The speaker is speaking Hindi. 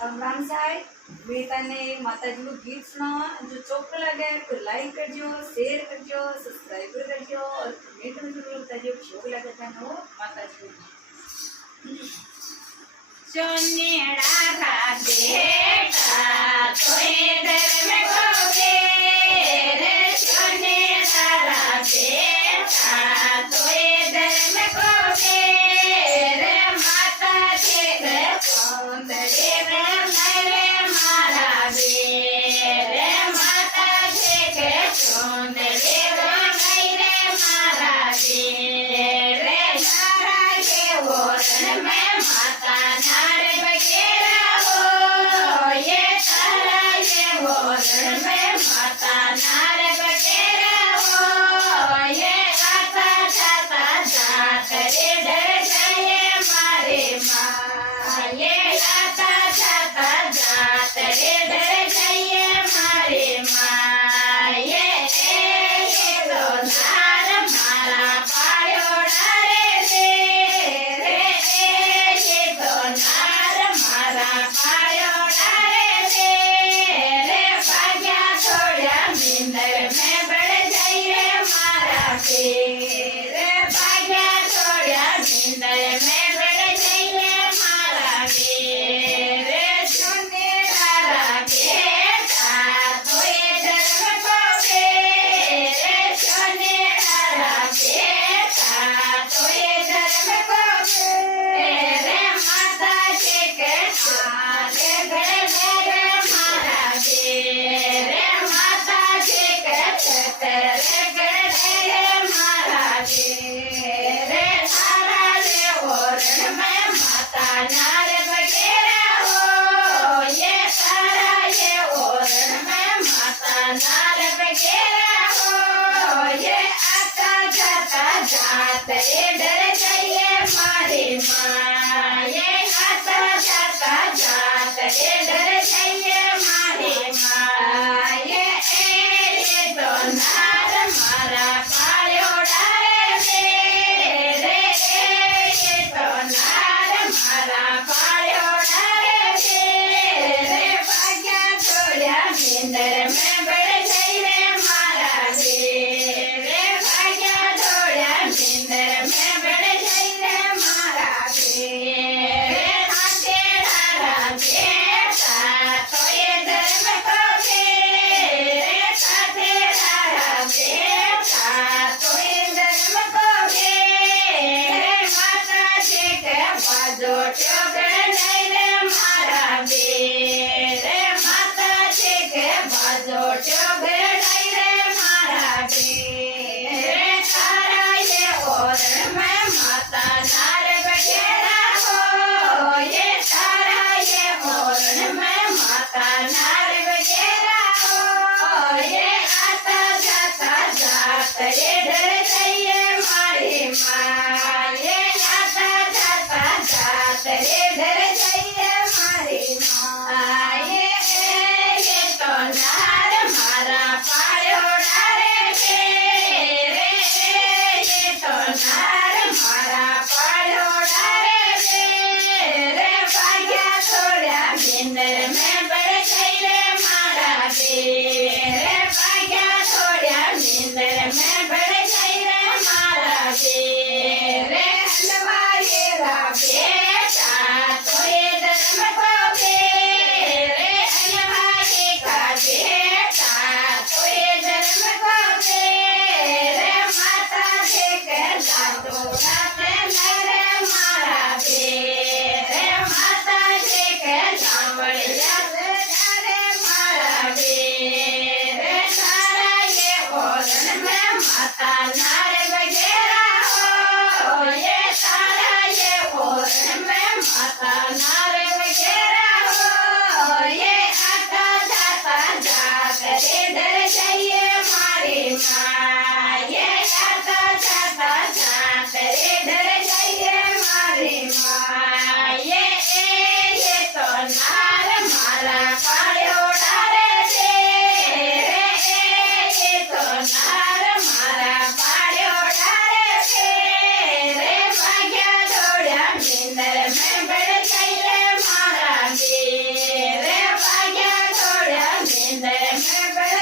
राम साहब बेटा ने माता जी को गीत सुना। जो चौक लगे तो लाइक करजो, शेयर करजो, सब्सक्राइब करजो और कमेंट में जरूर बताइए शौक लगे था नो माता जी को। सोनेड़ा राधेटा तोए धर्म को रे सोनेड़ा राधेटा तोए धर्म को रे माता रे सौंदर्य मेरे मारा रे माता रे सौंदर्य मेरे मारा रे नारा के वोरन में माता नार बगेरा हो ये तारा ये ગયો